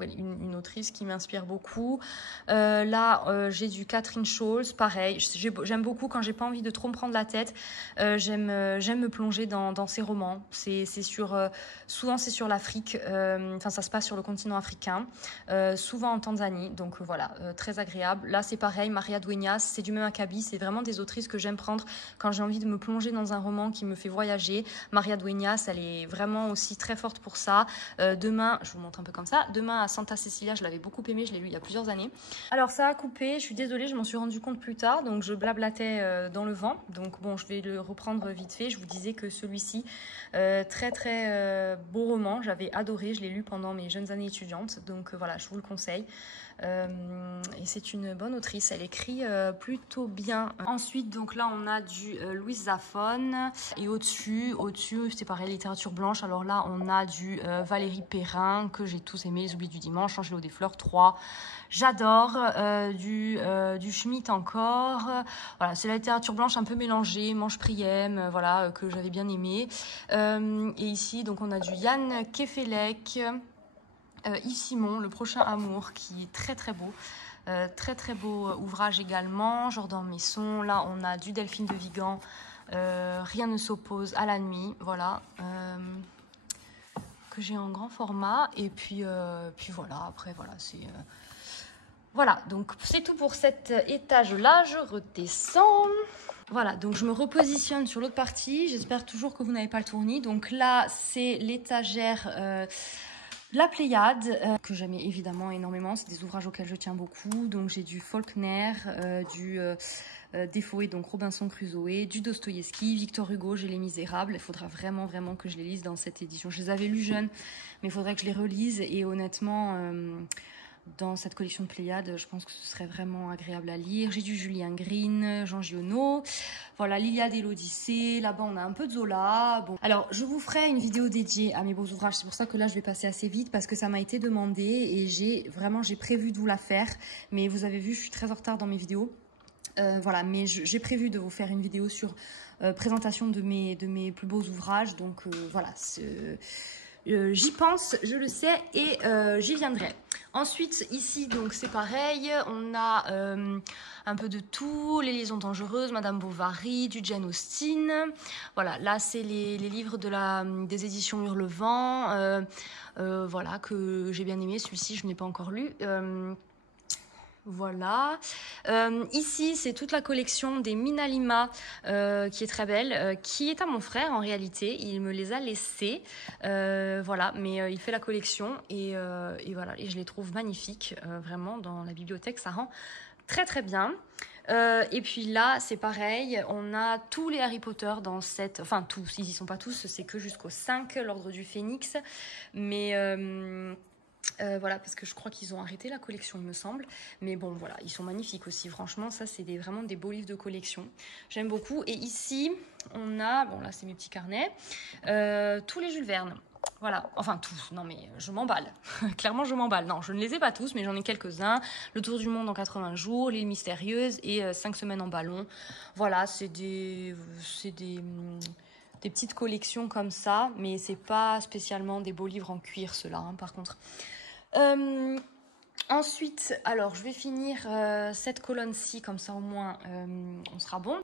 une autrice qui m'inspire beaucoup. Là, j'ai du Catherine Scholes, pareil. J'aime beaucoup quand j'ai pas envie de trop me prendre la tête. J'aime me plonger dans ces romans. Souvent c'est sur l'Afrique. Enfin, ça se passe sur le continent africain, souvent en Tanzanie. Donc voilà, très agréable. Là, c'est pareil. Maria Dueñas, c'est du même acabit. C'est vraiment des autrices que j'aime prendre quand j'ai envie de me plonger dans un roman qui me fait voyager. Maria Dueñas, elle est vraiment aussi très forte pour ça. Demain, je vous montre un peu comme ça. Demain à Santa Cecilia, je l'avais beaucoup aimé, je l'ai lu il y a plusieurs années. Alors ça a coupé, je suis désolée, je m'en suis rendu compte plus tard, donc je blablatais dans le vent. Donc bon, je vais le reprendre vite fait. Je vous disais que celui-ci, très beau roman, j'avais adoré, je l'ai lu pendant mes jeunes années étudiantes, donc voilà, je vous le conseille. Et c'est une bonne autrice, elle écrit plutôt bien. Ensuite, donc là, on a du Louise Zafón. Et au-dessus, c'est pareil, littérature blanche. Alors là, on a du Valérie Perrin, que j'ai tous aimé, Les Oubliés du Dimanche, Angelo des Fleurs 3. J'adore. Du Schmitt encore. Voilà, c'est la littérature blanche un peu mélangée, Manche-Priem, voilà, que j'avais bien aimé. Et ici, donc, on a du Jan Kefelec. Yves Simon, Le Prochain Amour, qui est très beau. Très beau ouvrage également. Jordan Messon. Là, on a du Delphine de Vigan. Rien ne s'oppose à la nuit. Voilà. Que j'ai en grand format. Et puis voilà. Après, voilà. Voilà. Donc, c'est tout pour cet étage-là. Je redescends. Voilà, donc je me repositionne sur l'autre partie. J'espère toujours que vous n'avez pas le tournis. Donc là, c'est l'étagère... La Pléiade, que j'aime évidemment énormément, c'est des ouvrages auxquels je tiens beaucoup. Donc j'ai du Faulkner, du Defoe, donc Robinson Crusoe, du Dostoïevski, Victor Hugo, j'ai Les Misérables. Il faudra vraiment que je les lise dans cette édition. Je les avais lus jeunes, mais il faudrait que je les relise. Et honnêtement, dans cette collection de Pléiade, je pense que ce serait vraiment agréable à lire. J'ai du Julien Green, Jean Giono. Voilà, l'Iliade et l'Odyssée. Là-bas, on a un peu de Zola. Bon. Alors, je vous ferai une vidéo dédiée à mes beaux ouvrages. C'est pour ça que là, je vais passer assez vite parce que ça m'a été demandé et j'ai prévu de vous la faire. Mais vous avez vu, je suis très en retard dans mes vidéos. Voilà, mais j'ai prévu de vous faire une vidéo sur présentation de mes plus beaux ouvrages. Donc, voilà, j'y pense, je le sais, et j'y viendrai. Ensuite, ici, donc c'est pareil, on a un peu de tout, Les Liaisons dangereuses, Madame Bovary, du Jane Austen. Voilà, là, c'est les livres des éditions Hurlevent, voilà, que j'ai bien aimé. Celui-ci, je n'ai pas encore lu. Voilà. Ici, c'est toute la collection des Minalima qui est très belle, qui est à mon frère en réalité. Il me les a laissées. Voilà, mais il fait la collection et voilà. Et je les trouve magnifiques, vraiment, dans la bibliothèque. Ça rend très bien. Et puis là, c'est pareil. On a tous les Harry Potter dans cette... Enfin, tous. Ils y sont pas tous. C'est que jusqu'au 5, l'Ordre du Phénix. Mais... voilà, parce que je crois qu'ils ont arrêté la collection, il me semble. Mais bon, voilà, ils sont magnifiques aussi. Franchement, ça, c'est vraiment des beaux livres de collection. J'aime beaucoup. Et ici, on a... Bon, là, c'est mes petits carnets. Tous les Jules Verne. Voilà, enfin tous, non mais je m'emballe. Clairement, je m'emballe. Non, je ne les ai pas tous, mais j'en ai quelques-uns. Le Tour du monde en 80 jours, L'île mystérieuse et 5 semaines en ballon. Voilà, c'est des petites collections comme ça, mais c'est pas spécialement des beaux livres en cuir, ceux-là, hein, par contre. Ensuite, alors je vais finir cette colonne-ci, comme ça au moins on sera bon.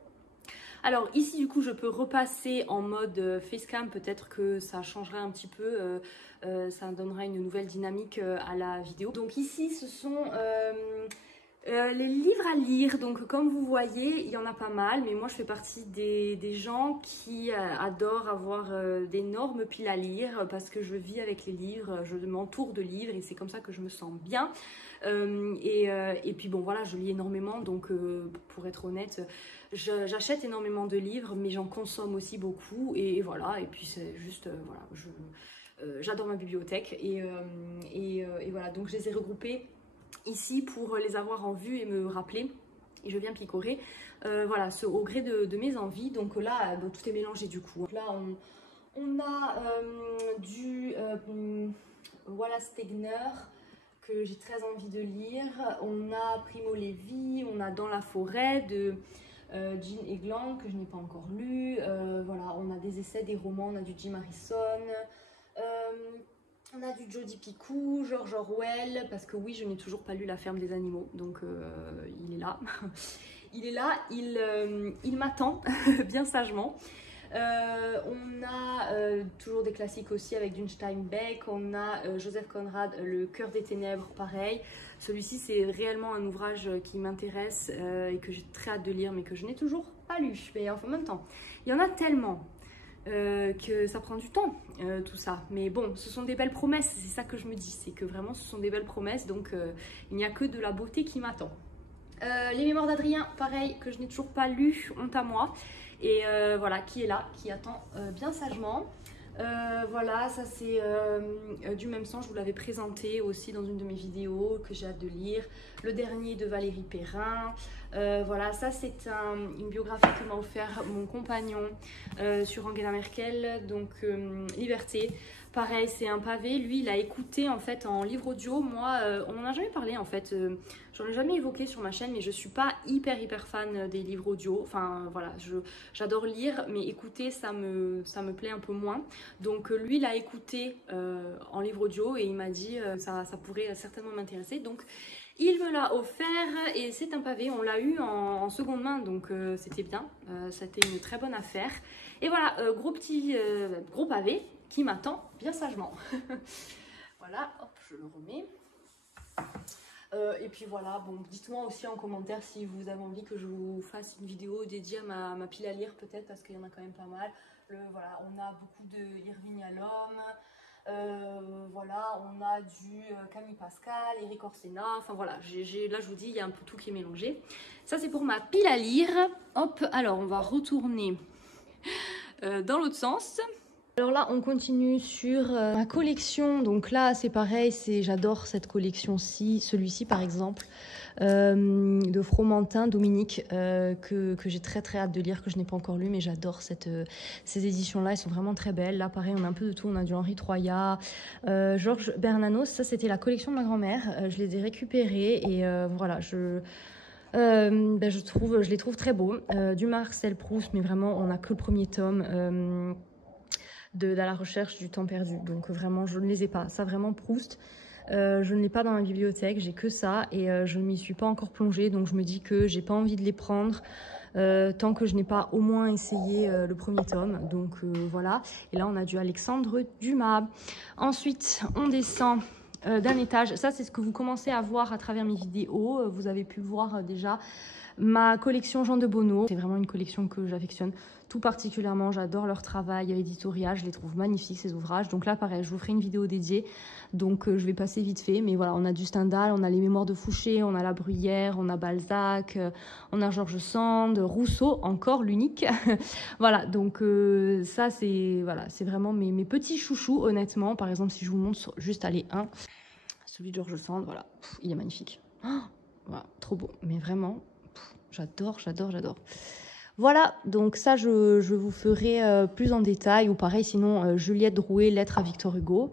Alors ici du coup je peux repasser en mode facecam, peut-être que ça changerait un petit peu, ça donnera une nouvelle dynamique à la vidéo. Donc ici ce sont les livres à lire, donc comme vous voyez il y en a pas mal, mais moi je fais partie des gens qui adorent avoir d'énormes piles à lire parce que je vis avec les livres, je m'entoure de livres et c'est comme ça que je me sens bien. Et puis bon voilà, je lis énormément, donc pour être honnête, j'achète énormément de livres, mais j'en consomme aussi beaucoup et voilà, et puis c'est juste, voilà, j'adore ma bibliothèque et voilà, donc je les ai regroupés ici pour les avoir en vue et me rappeler, et je viens picorer, voilà, au gré de mes envies. Donc là, bon, tout est mélangé du coup. Donc là, on a du Wallace Stegner, que j'ai très envie de lire. On a Primo Levi, on a Dans la forêt de Jean Egland, que je n'ai pas encore lu. Voilà, on a des essais, des romans, on a du Jim Harrison. On a du Jodi Picoult, George Orwell, parce que oui, je n'ai toujours pas lu La ferme des animaux, donc il est là. Il est là, il m'attend bien sagement. On a toujours des classiques aussi avec Dune Steinbeck, on a Joseph Conrad, Le cœur des ténèbres, pareil. Celui-ci, c'est réellement un ouvrage qui m'intéresse et que j'ai très hâte de lire, mais que je n'ai toujours pas lu. Mais en même temps, il y en a tellement que ça prend du temps, tout ça. Mais bon, ce sont des belles promesses, c'est ça que je me dis, c'est que vraiment ce sont des belles promesses, donc il n'y a que de la beauté qui m'attend. Les mémoires d'Adrien, pareil, que je n'ai toujours pas lu, honte à moi. Et voilà, qui est là, qui attend bien sagement. Voilà, ça c'est du même sens, je vous l'avais présenté aussi dans une de mes vidéos que j'ai hâte de lire. Le dernier de Valérie Perrin. Voilà, ça c'est une biographie que m'a offert mon compagnon sur Angela Merkel, donc Liberté. Pareil, c'est un pavé. Lui, il a écouté en fait en livre audio. Moi, on n'en a jamais parlé en fait. J'en ai jamais évoqué sur ma chaîne, mais je suis pas hyper fan des livres audio. Enfin voilà, j'adore lire, mais écouter, ça me plaît un peu moins. Donc lui, il a écouté en livre audio et il m'a dit ça pourrait certainement m'intéresser. Donc il me l'a offert et c'est un pavé. On l'a eu en seconde main, donc c'était bien. C'était une très bonne affaire. Et voilà, gros pavé qui m'attend bien sagement. Voilà, hop, je le remets. Et puis voilà, bon, dites-moi aussi en commentaire si vous avez envie que je vous fasse une vidéo dédiée à ma pile à lire peut-être, parce qu'il y en a quand même pas mal. Voilà, on a beaucoup de Irving Yalom, voilà, on a du Camille Pascal, Éric Orsena, enfin voilà, là je vous dis, il y a un peu tout qui est mélangé. Ça c'est pour ma pile à lire. Hop, alors on va retourner dans l'autre sens. Alors là, on continue sur ma collection. Donc là, c'est pareil, j'adore cette collection-ci, celui-ci par exemple, de Fromentin, Dominique, que j'ai très hâte de lire, que je n'ai pas encore lu, mais j'adore ces éditions-là, elles sont vraiment très belles. Là, pareil, on a un peu de tout, on a du Henri Troyat, Georges Bernanos, ça c'était la collection de ma grand-mère, je les ai récupérées et voilà, je les trouve très beaux. Du Marcel Proust, mais vraiment, on n'a que le premier tome. De la recherche du temps perdu, donc vraiment je ne les ai pas, ça vraiment Proust, je ne l'ai pas dans ma bibliothèque, j'ai que ça et je ne m'y suis pas encore plongée, donc je me dis que j'ai pas envie de les prendre tant que je n'ai pas au moins essayé le premier tome, donc voilà. Et là on a du Alexandre Dumas. Ensuite on descend d'un étage, ça c'est ce que vous commencez à voir à travers mes vidéos, vous avez pu voir déjà ma collection Jean de Bonneau. C'est vraiment une collection que j'affectionne tout particulièrement. J'adore leur travail éditorial, je les trouve magnifiques ces ouvrages. Donc là pareil, je vous ferai une vidéo dédiée, donc je vais passer vite fait. Mais voilà, on a du Stendhal, on a les Mémoires de Fouché, on a La Bruyère, on a Balzac, on a George Sand, Rousseau, encore l'unique. Voilà, donc ça c'est voilà, c'est vraiment mes petits chouchous honnêtement. Par exemple, si je vous montre juste allez un, celui de George Sand, voilà, il est magnifique. Oh, voilà, trop beau, mais vraiment j'adore. Voilà, donc ça je vous ferai plus en détail, ou pareil sinon Juliette Drouet, Lettre à Victor Hugo.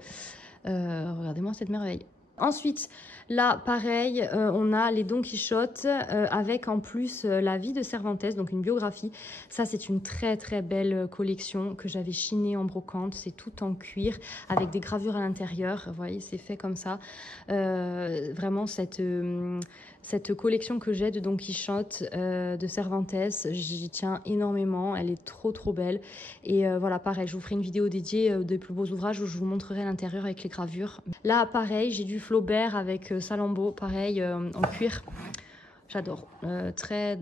Regardez-moi cette merveille. Ensuite, là pareil, on a les Don Quichotte avec en plus la vie de Cervantes, donc une biographie. Ça c'est une très belle collection que j'avais chinée en brocante, c'est tout en cuir avec des gravures à l'intérieur, vous voyez c'est fait comme ça. Vraiment cette collection que j'ai de Don Quichotte de Cervantes, j'y tiens énormément, elle est trop belle. Et voilà, pareil, je vous ferai une vidéo dédiée des plus beaux ouvrages où je vous montrerai l'intérieur avec les gravures. Là, pareil, j'ai du Flaubert avec Salammbô, pareil, en cuir. J'adore. Très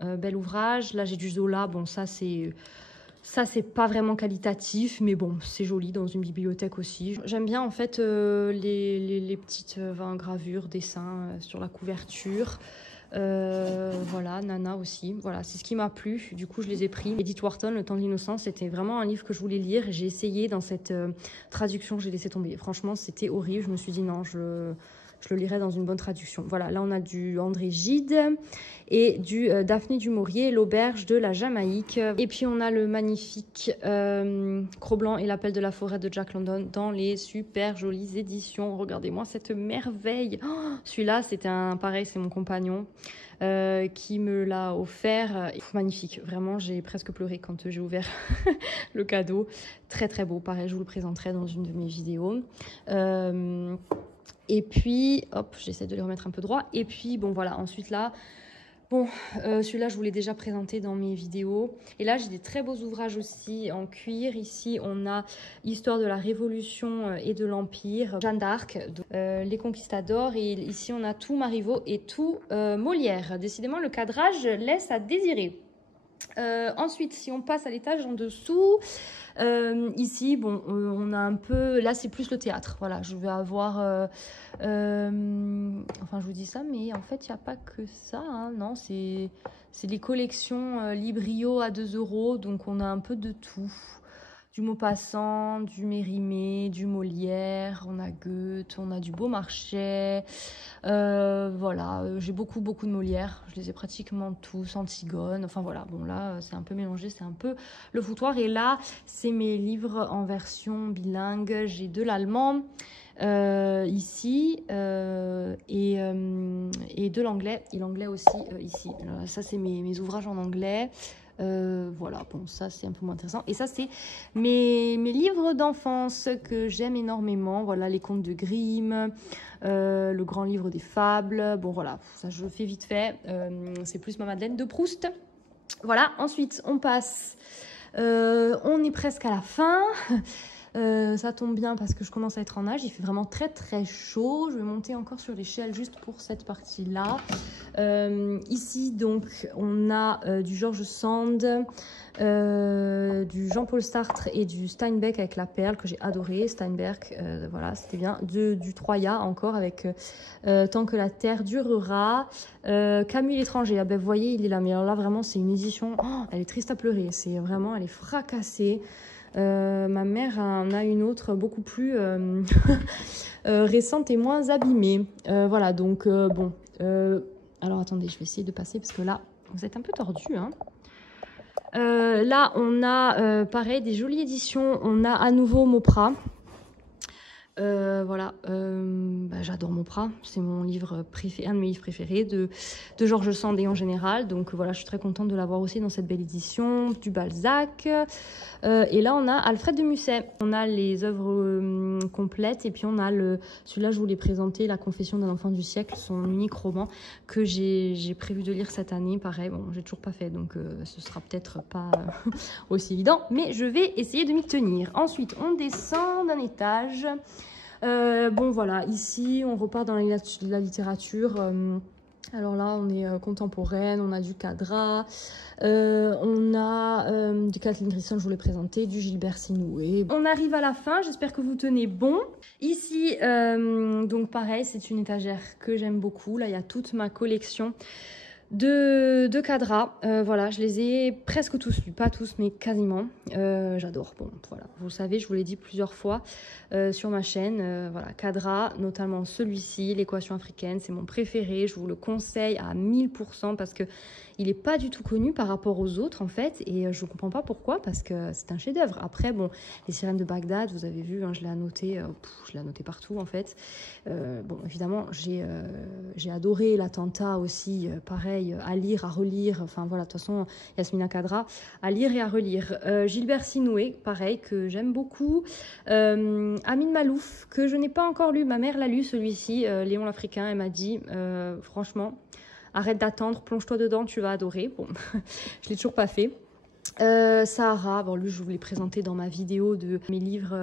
bel ouvrage. Là, j'ai du Zola. Bon, ça, c'est pas vraiment qualitatif, mais bon, c'est joli dans une bibliothèque aussi. J'aime bien en fait les petites gravures, dessins sur la couverture. Voilà, Nana aussi. Voilà, c'est ce qui m'a plu. Du coup, je les ai pris. Edith Wharton, Le temps de l'innocence, c'était vraiment un livre que je voulais lire. J'ai essayé dans cette traduction, j'ai laissé tomber. Franchement, c'était horrible. Je me suis dit non, je le lirai dans une bonne traduction. Voilà, là on a du André Gide et du Daphné du Maurier, L'auberge de la Jamaïque. Et puis on a le magnifique Cro-Blanc et l'appel de la forêt de Jack London dans les super jolies éditions. Regardez-moi cette merveille. Oh, celui-là, c'était pareil, c'est mon compagnon. qui me l'a offert. Magnifique, vraiment, j'ai presque pleuré quand j'ai ouvert le cadeau. Très très beau, pareil, je vous le présenterai dans une de mes vidéos. Et puis, hop, j'essaie de les remettre un peu droit. Et puis, bon voilà, ensuite là, bon, celui-là, je vous l'ai déjà présenté dans mes vidéos. Et là, j'ai des très beaux ouvrages aussi en cuir. Ici, on a Histoire de la Révolution et de l'Empire, Jeanne d'Arc, Les Conquistadors. Et ici, on a tout Marivaux et tout Molière. Décidément, le cadrage laisse à désirer. Ensuite, si on passe à l'étage en dessous, ici, bon, on a un peu... Là, c'est plus le théâtre. Voilà, je vais avoir... enfin, je vous dis ça, mais en fait, il n'y a pas que ça. Hein, non, c'est les collections Librio à 2 €. Donc, on a un peu de tout. Du Maupassant, du Mérimée, du Molière, on a Goethe, on a du Beaumarchais. Voilà, j'ai beaucoup de Molière. Je les ai pratiquement tous, Antigone. Enfin voilà, bon là, c'est un peu mélangé, c'est un peu le foutoir. Et là, c'est mes livres en version bilingue. J'ai de l'allemand ici et de l'anglais. Et l'anglais aussi ici. Alors, ça, c'est mes ouvrages en anglais. Voilà, bon, ça c'est un peu moins intéressant. Et ça, c'est mes livres d'enfance que j'aime énormément. Voilà, les contes de Grimm, le grand livre des fables. Bon, voilà, ça je fais vite fait. C'est plus ma Madeleine de Proust. Voilà, ensuite on passe. On est presque à la fin. Ça tombe bien parce que je commence à être en âge. Il fait vraiment très très chaud. Je vais monter encore sur l'échelle juste pour cette partie-là. Ici, donc, on a du George Sand, du Jean-Paul Sartre et du Steinbeck avec La Perle que j'ai adoré. Steinbeck, voilà, c'était bien. Du Troya encore avec Tant que la terre durera. Camus l'étranger, ah ben, vous voyez, il est là. Mais alors là, vraiment, c'est une édition, oh, elle est triste à pleurer. C'est vraiment, elle est fracassée. Ma mère en a une autre beaucoup plus récente et moins abîmée. Voilà, donc bon. Alors attendez, je vais essayer de passer parce que là, vous êtes un peu tordu. Hein. Là, on a pareil des jolies éditions. On a à nouveau Mauprat. Voilà, bah, j'adore Mauprat, c'est mon livre préféré, un de mes livres préférés de George Sand et en général. Donc voilà, je suis très contente de l'avoir aussi dans cette belle édition, du Balzac. Et là, on a Alfred de Musset. On a les œuvres complètes et puis on a celui-là, je vous l'ai présenté, La Confession d'un enfant du siècle, son unique roman que j'ai prévu de lire cette année. Pareil, bon, j'ai toujours pas fait, donc ce sera peut-être pas aussi évident, mais je vais essayer de m'y tenir. Ensuite, on descend d'un étage. Bon voilà, ici on repart dans la littérature. Alors là, on est contemporaine, on a du Cadra, on a du Kathleen Grisson, je vous l'ai présenté, du Gilbert Sinoué. On arrive à la fin, j'espère que vous tenez bon. Ici, donc pareil, c'est une étagère que j'aime beaucoup. Là, il y a toute ma collection de Cadra. Voilà, je les ai presque tous lus, pas tous, mais quasiment. J'adore. Bon, voilà, vous le savez, je vous l'ai dit plusieurs fois sur ma chaîne. Voilà, Cadra, notamment celui-ci, l'équation africaine, c'est mon préféré. Je vous le conseille à 1000% parce que il n'est pas du tout connu par rapport aux autres en fait, et je ne comprends pas pourquoi, parce que c'est un chef-d'œuvre. Après, bon, les sirènes de Bagdad, vous avez vu, hein, je l'ai annoté partout en fait. Bon, évidemment, j'ai adoré l'attentat aussi, pareil, à lire, à relire. Enfin voilà, de toute façon, Yasmina Khadra, à lire et à relire. Gilbert Sinoué, pareil, que j'aime beaucoup. Amin Malouf, que je n'ai pas encore lu. Ma mère l'a lu celui-ci, Léon l'Africain. Elle m'a dit, franchement, arrête d'attendre, plonge-toi dedans, tu vas adorer. Bon, je l'ai toujours pas fait. Sahara, bon lui je vous l'ai présenté dans ma vidéo de mes livres,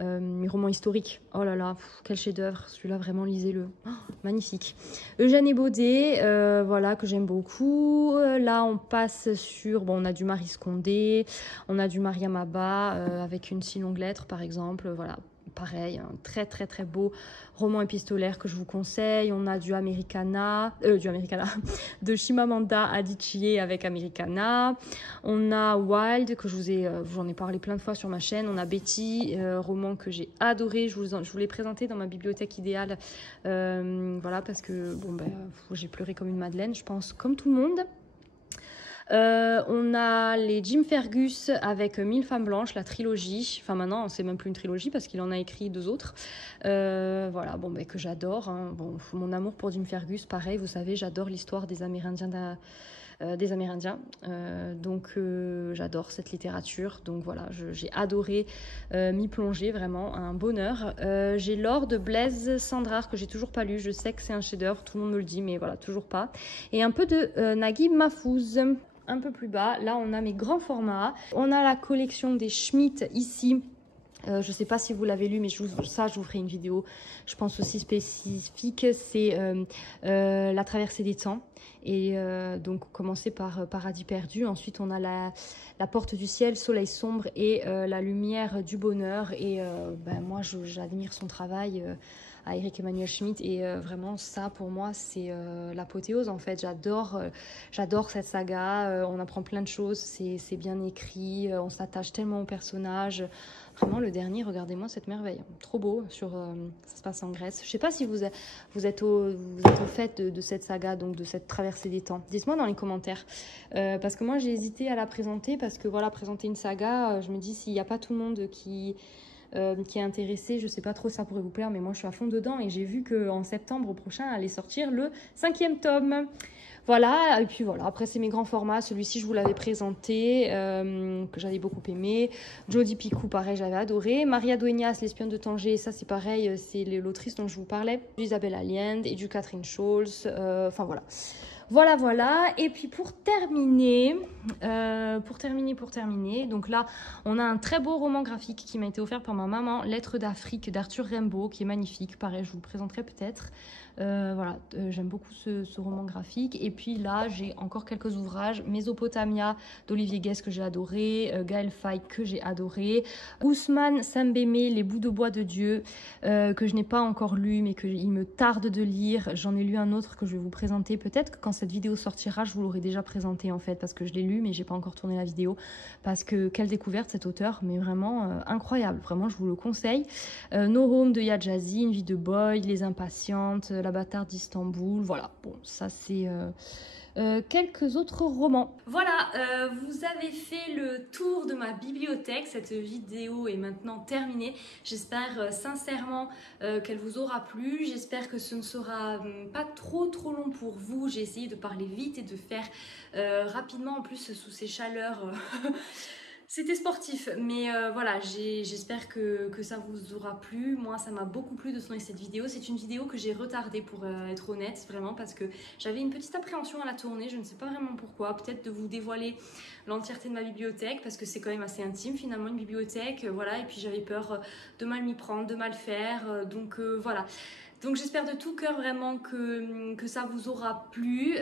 mes romans historiques. Oh là là, quel chef-d'œuvre, celui-là vraiment lisez-le, oh, magnifique. Eugène et Baudet, voilà que j'aime beaucoup. Là on passe sur, bon on a du Marie Scondé, on a du Mariam Abba avec Une si longue lettre par exemple, voilà. Pareil, un très très très beau roman épistolaire que je vous conseille. On a du Americana, de Chimamanda Adichie avec Americana. On a Wild, que j'en ai parlé plein de fois sur ma chaîne. On a Betty, roman que j'ai adoré. Je vous l'ai présenté dans ma bibliothèque idéale. Voilà, parce que bon, ben, j'ai pleuré comme une madeleine, je pense, comme tout le monde. On a les Jim Fergus avec 1000 femmes blanches, la trilogie. Enfin maintenant, c'est même plus une trilogie parce qu'il en a écrit 2 autres. Voilà, bon, que j'adore. Hein. Bon, mon amour pour Jim Fergus, pareil, vous savez, j'adore l'histoire des Amérindiens. Donc j'adore cette littérature, donc voilà, j'ai adoré m'y plonger, vraiment un bonheur. J'ai l'or de Blaise Cendrars que j'ai toujours pas lu, je sais que c'est un chef-d'œuvre, tout le monde me le dit, mais voilà, toujours pas. Et un peu de Naguib Mahfouz. Un peu plus bas, là on a mes grands formats, on a la collection des Schmitt ici. Je ne sais pas si vous l'avez lu, mais je vous ferai une vidéo, je pense aussi spécifique. C'est la traversée des temps. Et donc, commencer par Paradis perdu. Ensuite, on a la porte du ciel, Soleil sombre et la lumière du bonheur. Et moi, j'admire son travail à Eric Emmanuel Schmitt. Et vraiment, ça, pour moi, c'est l'apothéose, en fait. J'adore cette saga. On apprend plein de choses. C'est bien écrit. On s'attache tellement aux personnages. Vraiment, le dernier, regardez-moi cette merveille. Trop beau, ça se passe en Grèce. Je ne sais pas si vous êtes au fait de cette saga, donc de cette traversée des temps. Dites-moi dans les commentaires. Parce que moi, j'ai hésité à la présenter, parce que voilà, présenter une saga, je me dis s'il n'y a pas tout le monde qui est intéressé, je ne sais pas trop si ça pourrait vous plaire, mais moi, je suis à fond dedans et j'ai vu qu'en septembre prochain, allait sortir le 5e tome. Voilà, et puis voilà, après c'est mes grands formats, celui-ci je vous l'avais présenté, que j'avais beaucoup aimé, Jodi Picoult pareil j'avais adoré, Maria Dueñas, l'espionne de Tanger, ça c'est pareil, c'est l'autrice dont je vous parlais, Isabelle Allende et du Catherine Scholes, enfin voilà. Voilà, et puis pour terminer, donc là, on a un très beau roman graphique qui m'a été offert par ma maman, Lettres d'Afrique d'Arthur Rimbaud, qui est magnifique, pareil, je vous le présenterai peut-être. J'aime beaucoup ce roman graphique. Et puis là, j'ai encore quelques ouvrages. Mésopotamia d'Olivier Guest que j'ai adoré, Gaël Faye que j'ai adoré, Ousmane Sembémé, Les bouts de bois de Dieu, que je n'ai pas encore lu, mais qu'il me tarde de lire. J'en ai lu un autre que je vais vous présenter. Peut-être que quand cette vidéo sortira, je vous l'aurai déjà présenté en fait, parce que je l'ai lu, mais j'ai pas encore tourné la vidéo. Parce que quelle découverte cet auteur, mais vraiment incroyable. Vraiment, je vous le conseille. No Home de Yadjazi, Une vie de Boyd, Les Impatientes, La bâtarde d'Istanbul. Voilà, bon, ça c'est quelques autres romans. Voilà, vous avez fait le tour de ma bibliothèque. Cette vidéo est maintenant terminée. J'espère sincèrement qu'elle vous aura plu. J'espère que ce ne sera pas trop long pour vous. J'ai essayé de parler vite et de faire rapidement, en plus sous ces chaleurs. C'était sportif, mais voilà, j'espère que ça vous aura plu. Moi, ça m'a beaucoup plu de tourner cette vidéo. C'est une vidéo que j'ai retardée pour être honnête, vraiment, parce que j'avais une petite appréhension à la tourner. Je ne sais pas vraiment pourquoi. Peut-être de vous dévoiler l'entièreté de ma bibliothèque, parce que c'est quand même assez intime, finalement, une bibliothèque. Voilà, et puis j'avais peur de mal m'y prendre, de mal faire. Donc voilà. Donc j'espère de tout cœur vraiment que ça vous aura plu.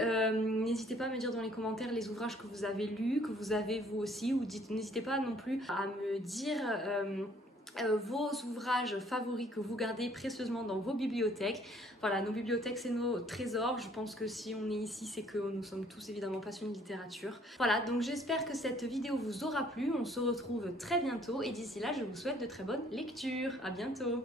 N'hésitez pas à me dire dans les commentaires les ouvrages que vous avez lus, que vous avez vous aussi, ou n'hésitez pas non plus à me dire vos ouvrages favoris que vous gardez précieusement dans vos bibliothèques. Voilà, nos bibliothèques c'est nos trésors. Je pense que si on est ici, c'est que nous sommes tous évidemment passionnés de littérature. Voilà, donc j'espère que cette vidéo vous aura plu. On se retrouve très bientôt et d'ici là, je vous souhaite de très bonnes lectures. À bientôt.